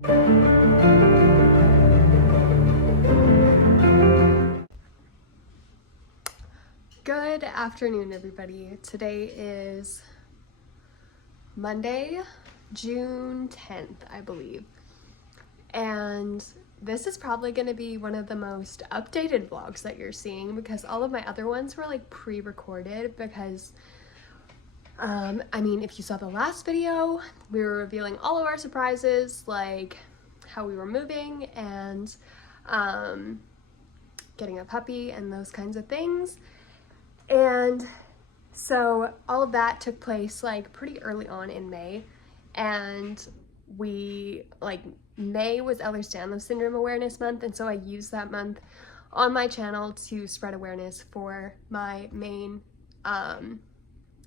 Good afternoon, everybody. Today is Monday, June 10th, I believe. And this is probably going to be one of the most updated vlogs that you're seeing because all of my other ones were like pre-recorded because if you saw the last video, we were revealing all of our surprises, like how we were moving and getting a puppy and those kinds of things. And so all of that took place like pretty early on in May, and May was Ehlers-Danlos Syndrome Awareness Month, and so I used that month on my channel to spread awareness for my main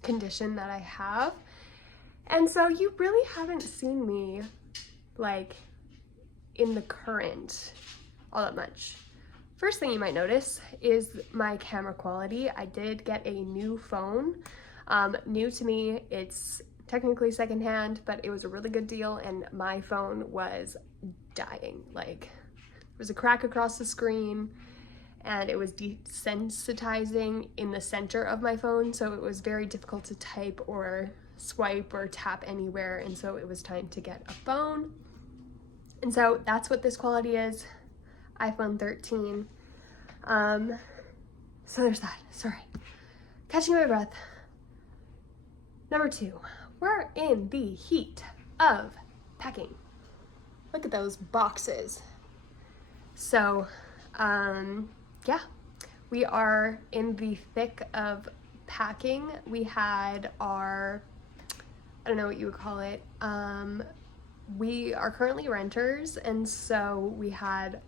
condition that I have. And so you really haven't seen me like in the current all that much. First thing you might notice is my camera quality. I did get a new phone, new to me. It's technically secondhand, but it was a really good deal, and my phone was dying. Like, there was a crack across the screen, and it was desensitizing in the center of my phone, so it was very difficult to type or swipe or tap anywhere, and so it was time to get a phone. And so that's what this quality is. iPhone 13. So there's that. Sorry. Catching my breath. Number 2, we're in the heat of packing. Look at those boxes. So, yeah, we are in the thick of packing. We had our, I don't know what you would call it. We are currently renters, and so we had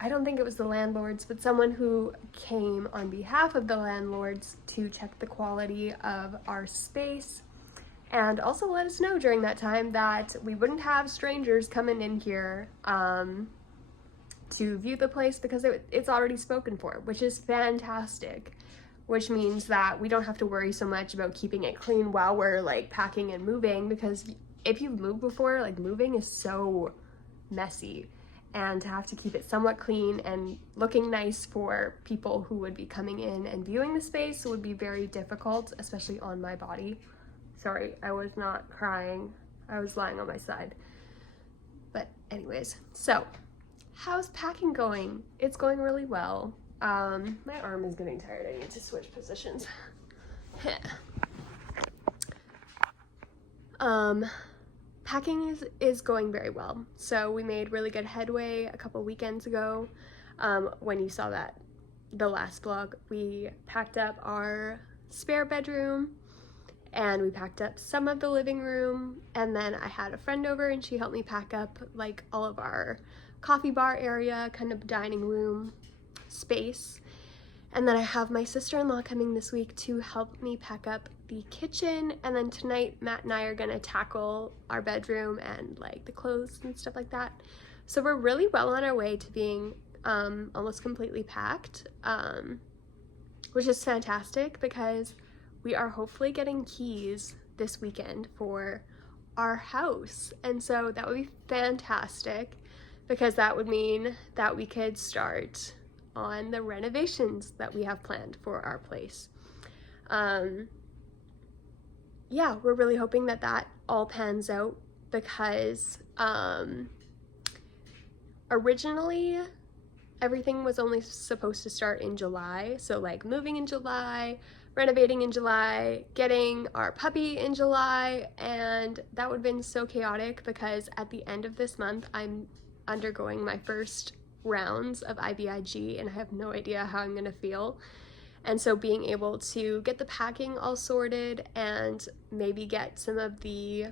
I don't think it was the landlords, but someone who came on behalf of the landlords to check the quality of our space and also let us know during that time that we wouldn't have strangers coming in here to view the place because it's already spoken for, which is fantastic. Which means that we don't have to worry so much about keeping it clean while we're like packing and moving, because if you've moved before, like moving is so messy, and to have to keep it somewhat clean and looking nice for people who would be coming in and viewing the space would be very difficult, especially on my body. Sorry, I was not crying. I was lying on my side. But anyways, so how's packing going? It's going really well. My arm is getting tired. I need to switch positions. Packing is going very well. So we made really good headway a couple weekends ago. When you saw the last vlog, we packed up our spare bedroom and we packed up some of the living room, and then I had a friend over and she helped me pack up like all of our coffee bar area, kind of dining room space. And then I have my sister-in-law coming this week to help me pack up the kitchen, and then tonight Matt and I are gonna tackle our bedroom and like the clothes and stuff like that. So we're really well on our way to being almost completely packed, which is fantastic because we are hopefully getting keys this weekend for our house, and so that would be fantastic because that would mean that we could start on the renovations that we have planned for our place. Yeah, we're really hoping that that all pans out because originally everything was only supposed to start in July. So like moving in July, renovating in July, getting our puppy in July, and that would have been so chaotic because at the end of this month I'm undergoing my first rounds of IVIG and I have no idea how I'm gonna feel. And so being able to get the packing all sorted and maybe get some of the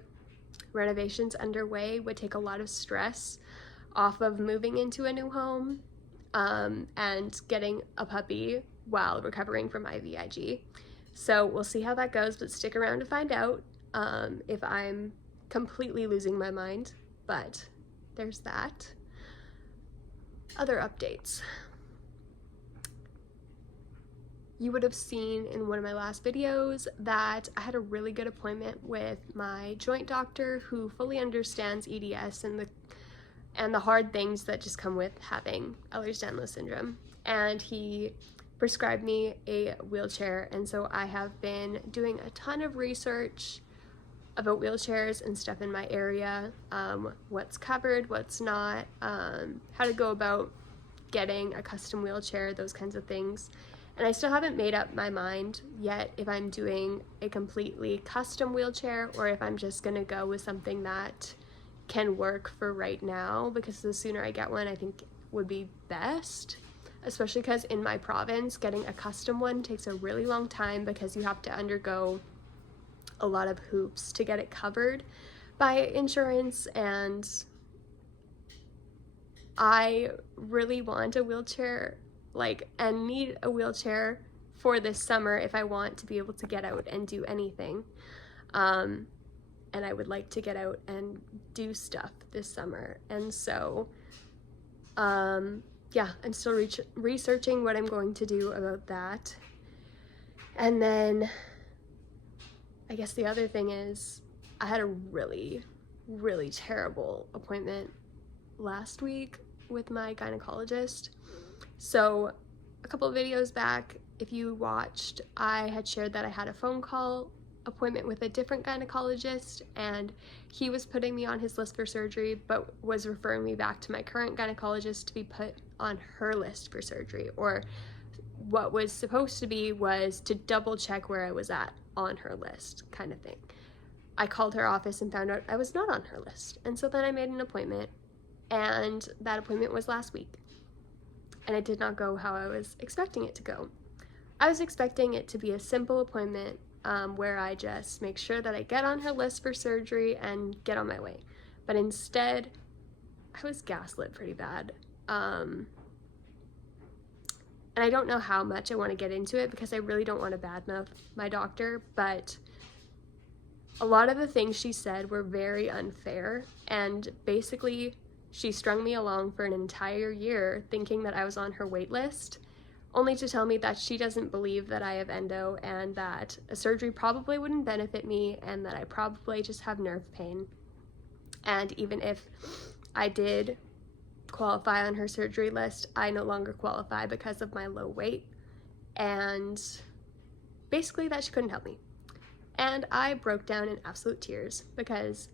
renovations underway would take a lot of stress off of moving into a new home and getting a puppy while recovering from IVIG. So we'll see how that goes, but stick around to find out if I'm completely losing my mind, but there's that. Other updates. you would have seen in one of my last videos that I had a really good appointment with my joint doctor who fully understands EDS and the hard things that just come with having Ehlers-Danlos syndrome. And he prescribed me a wheelchair, and so I have been doing a ton of research about wheelchairs and stuff in my area, what's covered, what's not, how to go about getting a custom wheelchair, those kinds of things. And I still haven't made up my mind yet if I'm doing a completely custom wheelchair or if I'm just gonna go with something that can work for right now, because the sooner I get one I think would be best, especially because in my province getting a custom one takes a really long time because you have to undergo a lot of hoops to get it covered by insurance, and I really want a wheelchair, and need a wheelchair for this summer if I want to be able to get out and do anything. And I would like to get out and do stuff this summer. And so, yeah, I'm still researching what I'm going to do about that. And then I guess the other thing is I had a really, really terrible appointment last week with my gynecologist. So a couple of videos back, if you watched, I had shared that I had a phone call appointment with a different gynecologist, and he was putting me on his list for surgery but was referring me back to my current gynecologist to be put on her list for surgery, or what was supposed to be was to double check where I was at on her list kind of thing. I called her office and found out I was not on her list, and so then I made an appointment, and that appointment was last week, and it did not go how I was expecting it to go. I was expecting it to be a simple appointment where I just make sure that I get on her list for surgery and get on my way. But instead, I was gaslit pretty bad. And I don't know how much I want to get into it because I really don't want to badmouth my doctor, but a lot of the things she said were very unfair, and basically she strung me along for an entire year thinking that I was on her wait list, only to tell me that she doesn't believe that I have endo and that a surgery probably wouldn't benefit me and that I probably just have nerve pain. And even if I did qualify on her surgery list, I no longer qualify because of my low weight, and basically that she couldn't help me. And I broke down in absolute tears because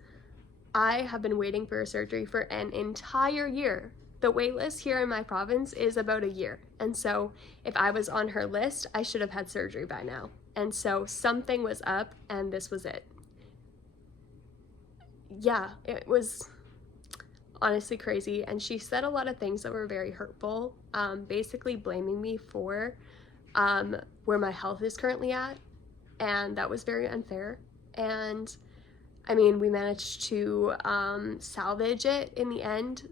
I have been waiting for a surgery for an entire year. The wait list here in my province is about a year, and so if I was on her list, I should have had surgery by now. And so something was up, and this was it. Yeah, it was honestly crazy, and she said a lot of things that were very hurtful, basically blaming me for where my health is currently at, and that was very unfair. And I mean, we managed to salvage it in the end.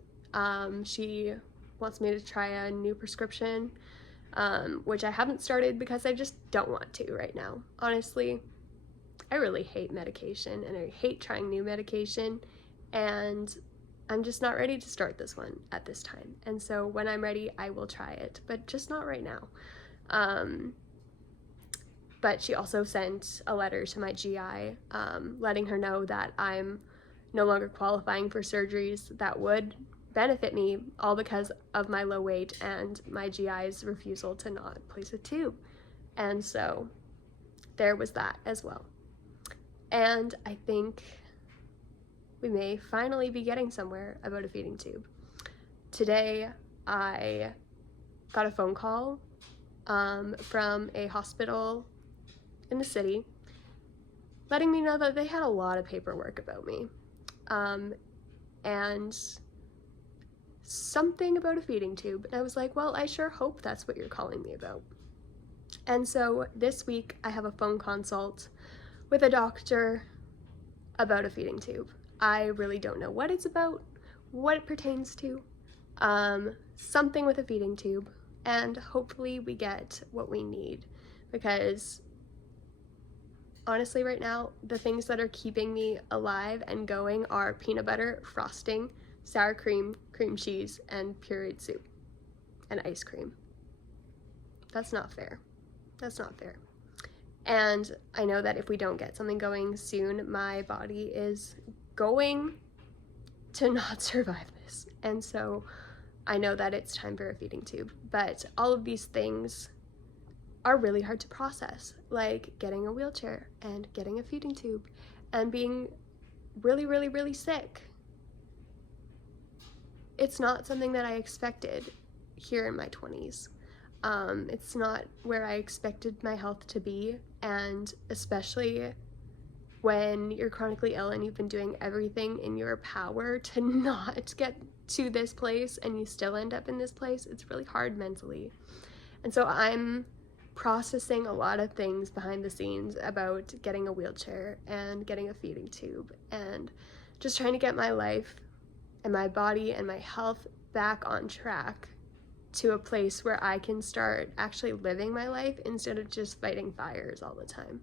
She wants me to try a new prescription, which I haven't started because I just don't want to right now. Honestly, I really hate medication, and I hate trying new medication, and I'm just not ready to start this one at this time. And so when I'm ready, I will try it, but just not right now. But she also sent a letter to my GI, letting her know that I'm no longer qualifying for surgeries that would benefit me, all because of my low weight and my GI's refusal to not place a tube. And so there was that as well. And I think we may finally be getting somewhere about a feeding tube. Today, I got a phone call from a hospital in the city letting me know that they had a lot of paperwork about me, and something about a feeding tube. And I was like, well, I sure hope that's what you're calling me about. And so this week I have a phone consult with a doctor about a feeding tube. I really don't know what it's about, what it pertains to, something with a feeding tube, and hopefully we get what we need, because honestly right now the things that are keeping me alive and going are peanut butter, frosting, sour cream, cream cheese, and pureed soup, and ice cream. That's not fair. That's not fair. And I know that if we don't get something going soon, my body is going to not survive this. And so I know that it's time for a feeding tube. But all of these things are really hard to process, like getting a wheelchair and getting a feeding tube and being really, really, really sick. It's not something that I expected here in my 20s. It's not where I expected my health to be, and especially when you're chronically ill and you've been doing everything in your power to not get to this place and you still end up in this place, it's really hard mentally. And so I'm processing a lot of things behind the scenes about getting a wheelchair and getting a feeding tube and just trying to get my life and my body and my health back on track to a place where I can start actually living my life instead of just fighting fires all the time.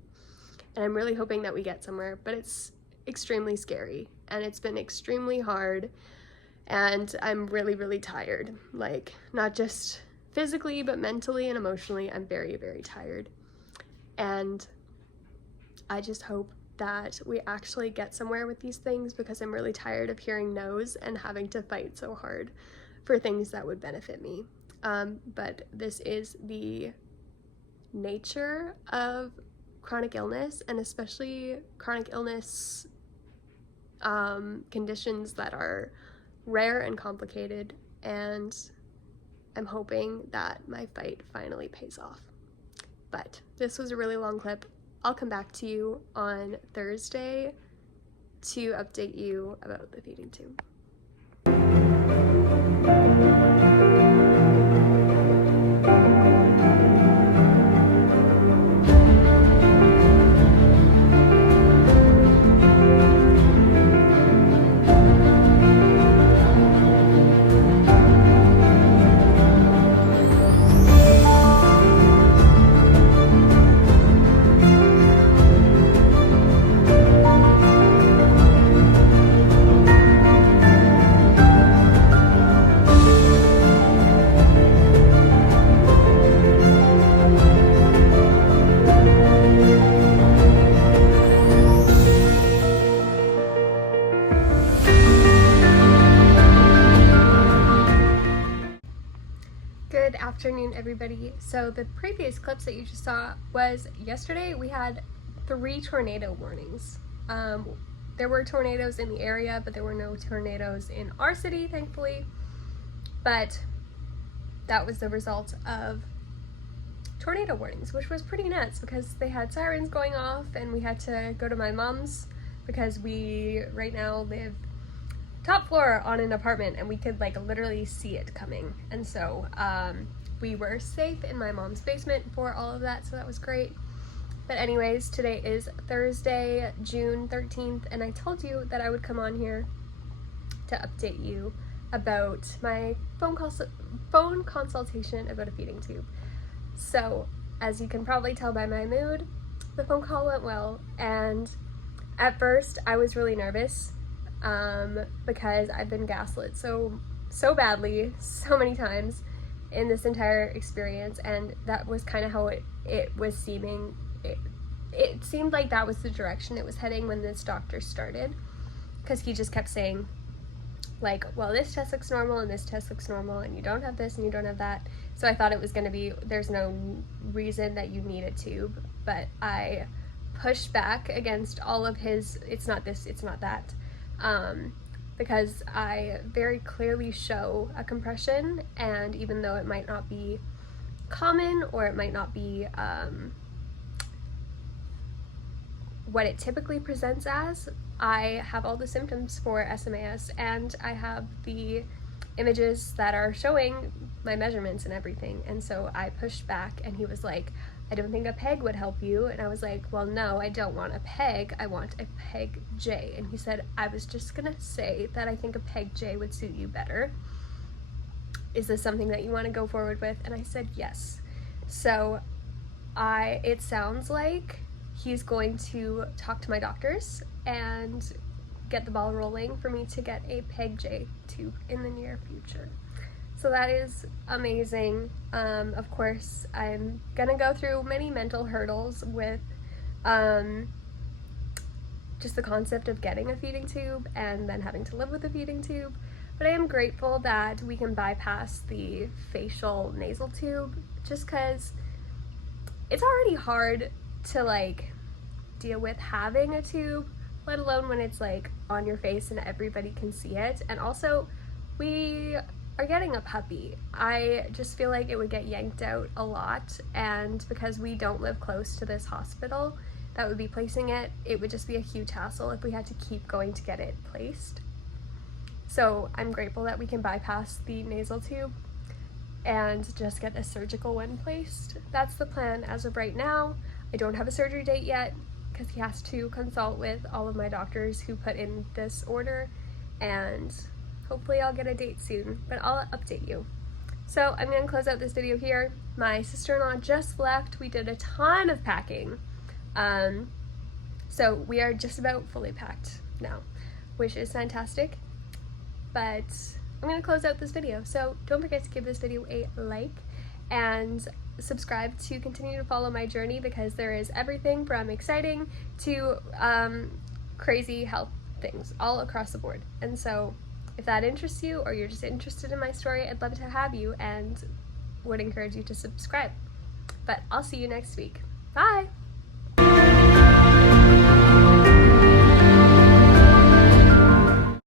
And I'm really hoping that we get somewhere, but it's extremely scary and it's been extremely hard, and I'm really, really tired. Like, not just physically, but mentally and emotionally, I'm very, very tired. And I just hope that we actually get somewhere with these things, because I'm really tired of hearing no's and having to fight so hard for things that would benefit me. But this is the nature of chronic illness, and especially chronic illness conditions that are rare and complicated, and I'm hoping that my fight finally pays off. But this was a really long clip. I'll come back to you on Thursday to update you about the feeding tube. Good afternoon, everybody. So the previous clips that you just saw was yesterday. We had 3 tornado warnings. There were tornadoes in the area, but there were no tornadoes in our city, thankfully. But that was the result of tornado warnings, which was pretty nuts because they had sirens going off, and we had to go to my mom's because we right now live top floor on an apartment and we could like literally see it coming. And so we were safe in my mom's basement for all of that, so that was great. But anyways, today is Thursday, June 13th, and I told you that I would come on here to update you about my phone consultation about a feeding tube. So as you can probably tell by my mood, the phone call went well, and at first I was really nervous because I've been gaslit so badly so many times in this entire experience, and that was kind of how it was seeming. It seemed like that was the direction it was heading when this doctor started, because he just kept saying like, well, this test looks normal and this test looks normal and you don't have this and you don't have that. So I thought it was going to be, there's no reason that you need a tube, but I pushed back against all of his it's not this, it's not that, because I very clearly show a compression, and even though it might not be common or it might not be what it typically presents as, I have all the symptoms for SMAS, and I have the images that are showing my measurements and everything. And so I pushed back, and he was like, I don't think a peg would help you. And I was like, well, no, I don't want a peg, I want a peg J. And he said, I was just gonna say that I think a peg J would suit you better. Is this something that you want to go forward with? And I said yes. So it sounds like he's going to talk to my doctors and get the ball rolling for me to get a peg J tube in the near future. So that is amazing. Of course, I'm gonna go through many mental hurdles with just the concept of getting a feeding tube and then having to live with a feeding tube. But I am grateful that we can bypass the facial nasal tube, just because it's already hard to like deal with having a tube, let alone when it's like on your face and everybody can see it. And also, we are getting a puppy. I just feel like it would get yanked out a lot, and because we don't live close to this hospital that would be placing it, it would just be a huge hassle if we had to keep going to get it placed. So I'm grateful that we can bypass the nasal tube and just get a surgical one placed. That's the plan as of right now. I don't have a surgery date yet because he has to consult with all of my doctors who put in this order, and hopefully I'll get a date soon, but I'll update you. So I'm gonna close out this video here. My sister-in-law just left. We did a ton of packing. So we are just about fully packed now, which is fantastic. But I'm gonna close out this video. So don't forget to give this video a like and subscribe to continue to follow my journey, because there is everything from exciting to crazy health things all across the board. And so if that interests you, or you're just interested in my story, I'd love to have you and would encourage you to subscribe. But I'll see you next week. Bye!